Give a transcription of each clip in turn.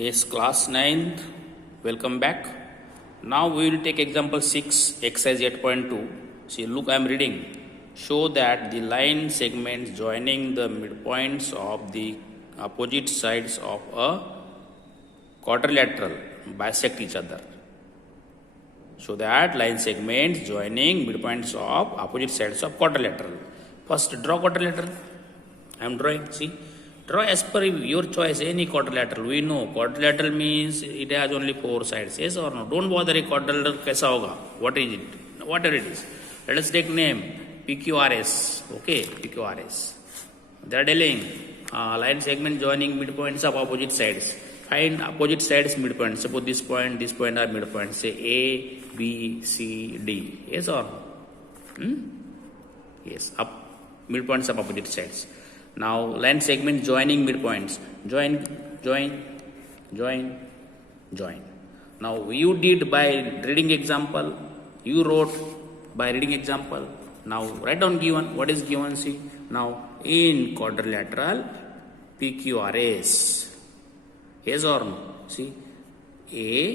Yes, class 9th, welcome back. Now we will take example 6, exercise 8.2. See, look, I am reading. Show that the line segments joining the midpoints of the opposite sides of a quadrilateral bisect each other. Show that line segments joining midpoints of opposite sides of quadrilateral. First, draw quadrilateral. I am drawing, see. Draw as per your choice any quadrilateral. We know quadrilateral means it has only 4 sides. Yes or no? Don't bother a quadrilateral kaisa hoga. What is it? Whatever it is. Let us take name PQRS. Okay, PQRS. They are telling line segment joining midpoints of opposite sides. Find opposite sides midpoints. Suppose this point are midpoints. Say A, B, C, D. Yes or no? Yes. Midpoints of opposite sides. Now line segment joining midpoints. Join. Now you did by reading example. You wrote by reading example. Now write down given. What is given? See. Now in quadrilateral PQRS. Yes or no? See. A,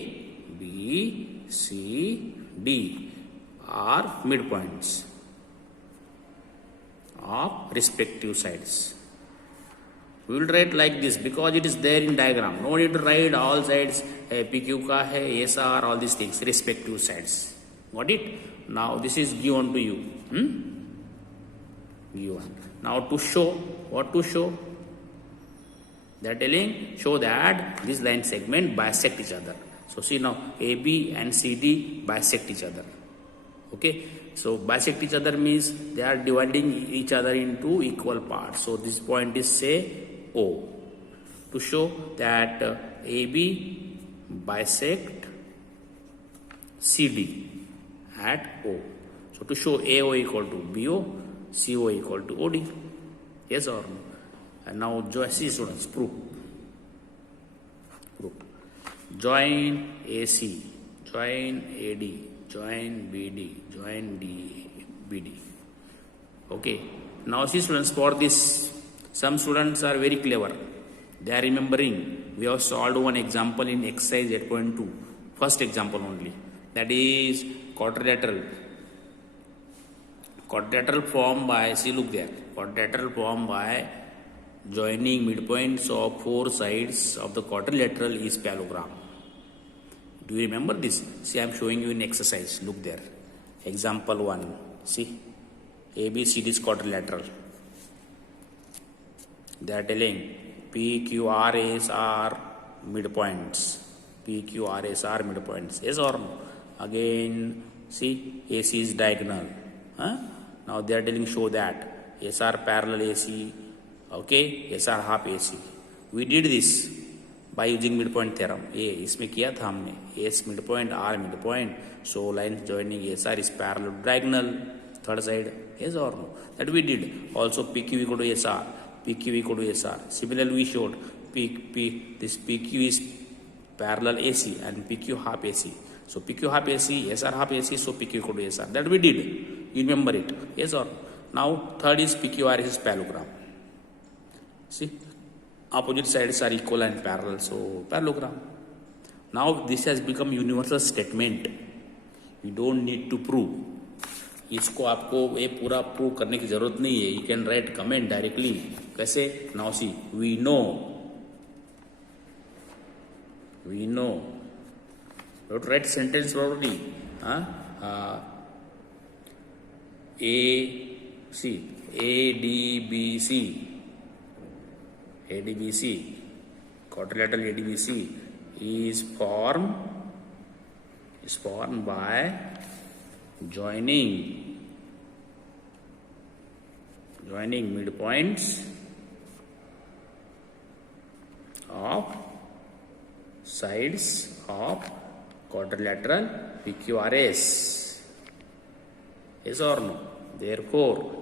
B, C, D are midpoints of respective sides. We will write like this because it is there in diagram. No need to write all sides. PQ ka hai, SR, all these things, respective sides. Got it? Now this is given to you. Given. Now to show, what to show? They are telling, show that this line segment bisect each other. So see now, AB and CD bisect each other. Okay, so bisect each other means they are dividing each other into equal parts. So this point is say O. To show that AB bisect CD at O. So to show AO equal to BO, CO equal to OD. Yes or no? And now see students, proof. Join AC, join AD, join BD, join BD. Okay. Now see students, for this, some students are very clever. They are remembering. We have solved one example in exercise 8.2. First example only. That is quadrilateral. Quadrilateral formed by, see look there. Quadrilateral formed by joining midpoints of 4 sides of the quadrilateral is parallelogram. Do you remember this? See, I am showing you in exercise. Look there. Example 1. See, ABCD is quadrilateral. They are telling PQRS are midpoints. PQRS are midpoints. Yes or no? Again, see, AC is diagonal. Now they are telling, show that SR parallel AC. Okay, SR half AC. We did this by using midpoint theorem. इसमें किया था हमने. S midpoint, R midpoint. So line joining SR is parallel diagonal. Third side. Yes or no? That we did. Also PQ equal to SR. PQ equal to SR. Similarly we showed this PQ is parallel AC and PQ half AC. So PQ half AC, SR half AC. So PQ equal to SR. That we did. You remember it. Yes or no? Now third is PQR is parallelogram. See, opposite sides are equal and parallel, so parallelogram. Now this has become universal statement. You don't need to prove. इसको आपको ये पूरा prove करने की जरूरत नहीं है. You can write comment directly. कैसे? Now see, we know. You write sentence probably. ADBC, quadrilateral ADBC is formed by joining midpoints of sides of quadrilateral PQRS. Yes or no? Therefore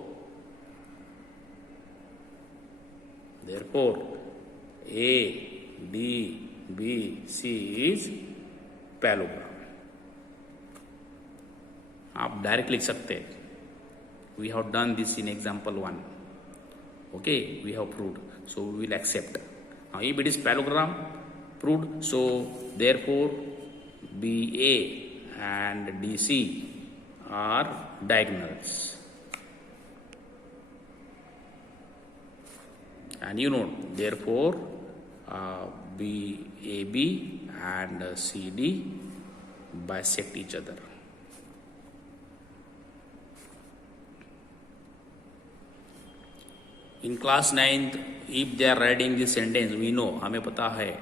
A, D, B, C is parallelogram. आप direct लिख सकते हैं. We have done this in example 1. Okay, we have proved. So we will accept. Now if it is parallelogram, Proved. So therefore BA and DC are diagonals. And you know, therefore BAB and CD bisect each other. In class 9th, if they are writing this sentence, we know, हमें पता है,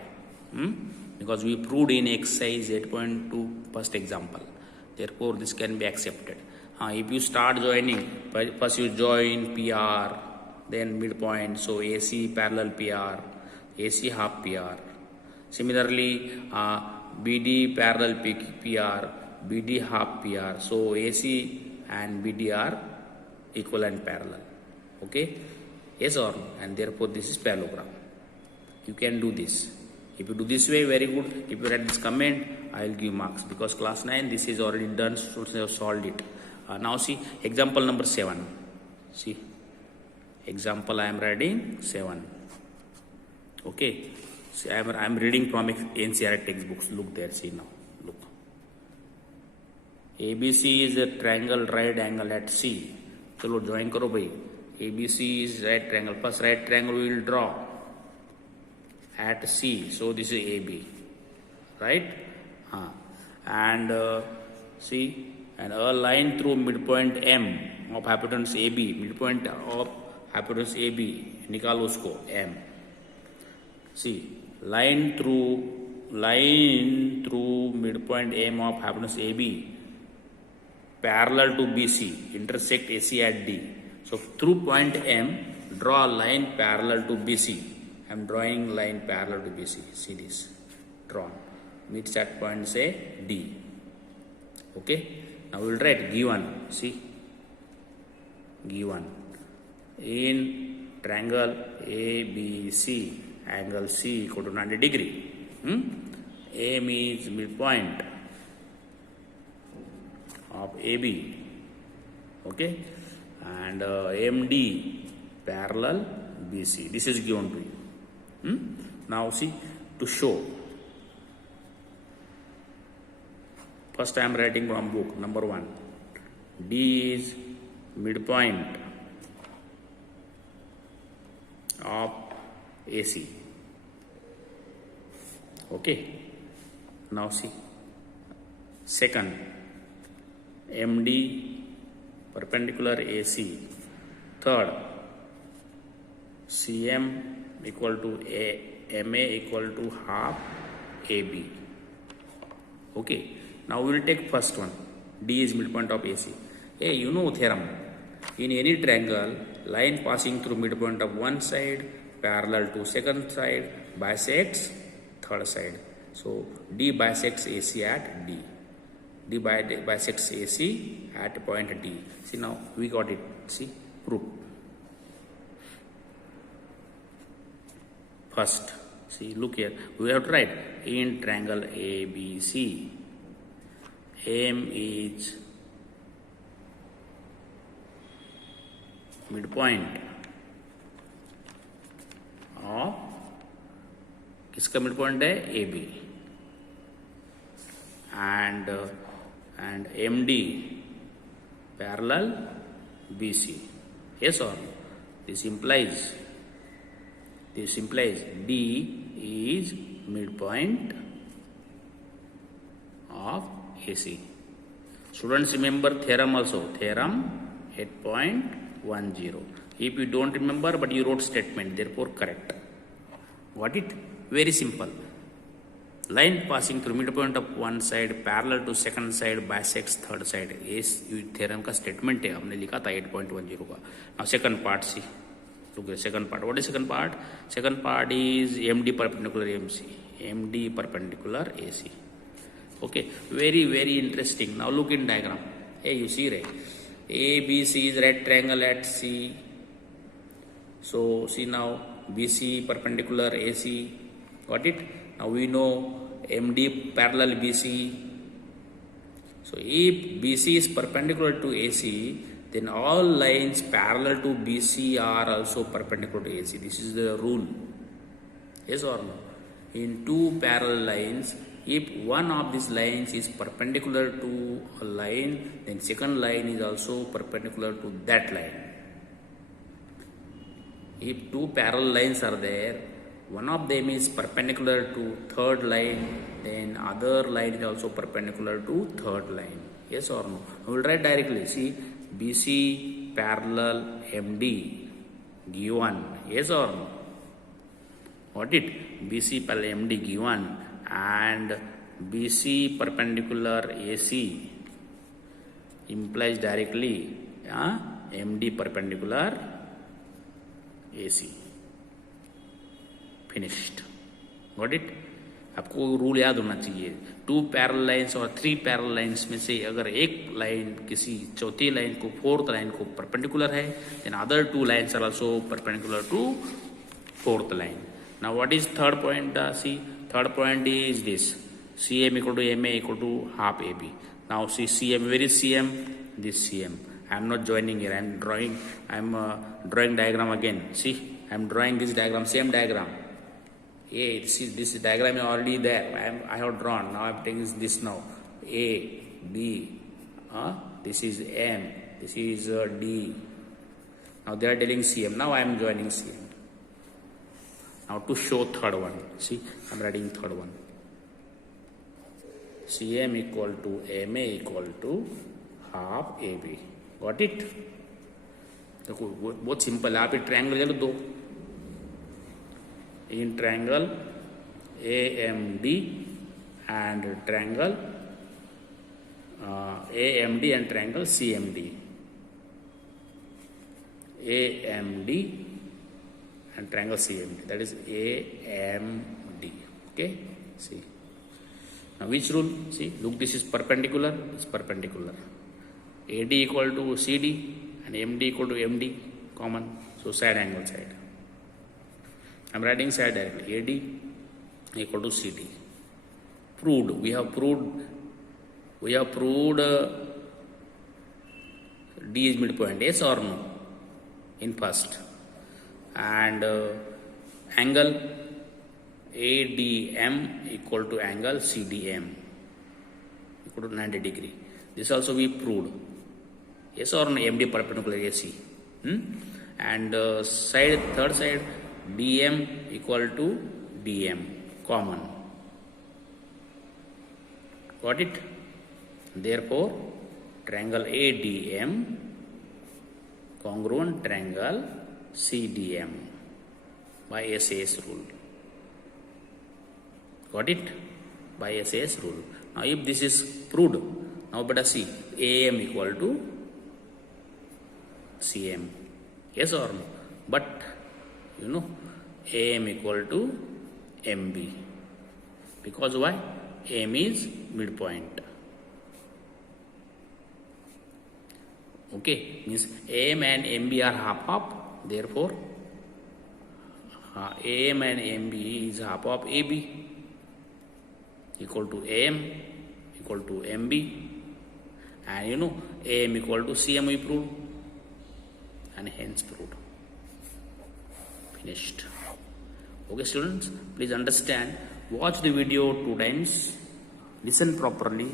because we proved in exercise 8.2 first example. Therefore, this can be accepted. If you start joining, first you join PR, then midpoint, so AC parallel PR, AC half PR. Similarly, BD parallel PR, BD half PR, so AC and BD are equal and parallel. Okay? Yes or no? And therefore this is parallelogram. You can do this. If you do this way, very good. If you write this comment, I will give marks, because class 9 this is already done, so I have solved it. Now see example number 7. See example I am writing 7. Okay. See, I am reading from NCERT textbooks. Look there. See now. Look. ABC is a triangle right angle at C. Chalo join karo bhai. ABC is right triangle. First right triangle we will draw at C. So this is AB, right? And see, and a line through midpoint M of hypotenuse AB. Midpoint of hypotenuse AB. निकालो उसको M. See, line through midpoint M of hypotenuse AB parallel to BC, intersect AC at D. So through point M, draw a line parallel to BC. I am drawing line parallel to BC. See this, drawn. Meets at point say D. Okay. Now we will write given. See, given in triangle ABC, angle C equal to 90 degree. M is midpoint of AB. Okay. And MD parallel BC. This is given to you. Now see, to show. First I am writing from book. Number 1. D is midpoint of AC. Okay. Now see. Second, MD perpendicular AC. Third, CM equal to MA equal to half AB. Okay. Now we will take first one. D is midpoint of AC. Hey, you know theorem. In any triangle, line passing through midpoint of one side parallel to second side bisects third side. So D bisects AC at D. D bisects AC at point D. See now we got it. See, proof. First, see, look here. We have to write in triangle ABC. M is midpoint of किसका midpoint है AB and MD parallel BC. Yes or no? This implies D is midpoint of AC. Students, remember theorem also. Theorem 8.10. If you don't remember but you wrote statement, therefore correct. Got it? Very simple. Line passing through midpoint of one side parallel to second side bisects third side. इस theorem का statement है, हमने लिखा था 8.10 का. Now second part, see. Look at second part. What is second part? Second part is MD perpendicular MC. MD perpendicular AC. Okay. Very, very interesting. Now look in diagram. Hey, you see, right? ABC is right triangle at C. So see now BC perpendicular AC. Got it? Now we know MD parallel BC. So if BC is perpendicular to AC, then all lines parallel to BC are also perpendicular to AC. This is the rule. Yes or no? in two parallel lines, if one of these lines is perpendicular to a line, then second line is also perpendicular to that line. If two parallel lines are there, one of them is perpendicular to third line, then other line is also perpendicular to third line. Yes or no? I will write directly. See, BC parallel MD given. Yes or no? What it? BC parallel MD given and BC perpendicular AC implies directly MD perpendicular AC. Finished. Got it? आपको rule याद होना चाहिए. Two parallel lines और three parallel lines में से अगर एक line किसी चौथी लाइन को फोर्थ लाइन को परपेंडिकुलर है, then other two lines are also perpendicular to fourth line. Now what is third point? See, third point is this: CM equal to MA equal to half AB. Now see CM, where is CM? This CM. I am not joining here. I am drawing diagram again. See, I am drawing this diagram, same diagram. A, see, this diagram is already there. I have drawn. Now I am taking this now. A, B, this is M, this is D. Now they are telling CM. Now I am joining CM. Now to show third one, see, I am writing third one. CM equal to MA equal to half AB. Got it? देखो बहुत simple है. आप एक triangle ले लो दो. In triangle AMD and triangle AMD and triangle CMD. AMD and triangle CMD. That is AMD. Okay. See. Now which rule? See, look, this is perpendicular. It's perpendicular. AD equal to CD and MD equal to MD. Common. So side angle side. I am writing side directly. AD equal to CD. Proved. We have proved D is midpoint. Yes or no? In first. And angle ADM equal to angle CDM equal to 90 degree. This also we proved. Yes or no? MD perpendicular AC. And third side, DM equal to DM, common. Got it? Therefore, triangle ADM congruent triangle CDM by SAS rule. Got it? By SAS rule. Now if this is proved, now better see, AM equal to CM. Yes or no? But you know, AM equal to MB. Because why? AM is midpoint. Okay, means AM and MB are half. Therefore, AM and MB is half of AB equal to AM equal to MB. And you know, AM equal to CM we proved. And hence proved. Finished. Okay students, please understand, watch the video 2 times, listen properly,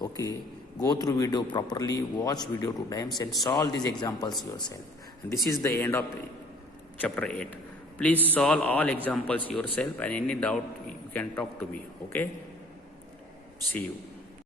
okay, go through video properly, watch video 2 times and solve these examples yourself. And this is the end of chapter 8. Please solve all examples yourself, and any doubt you can talk to me. Okay, see you.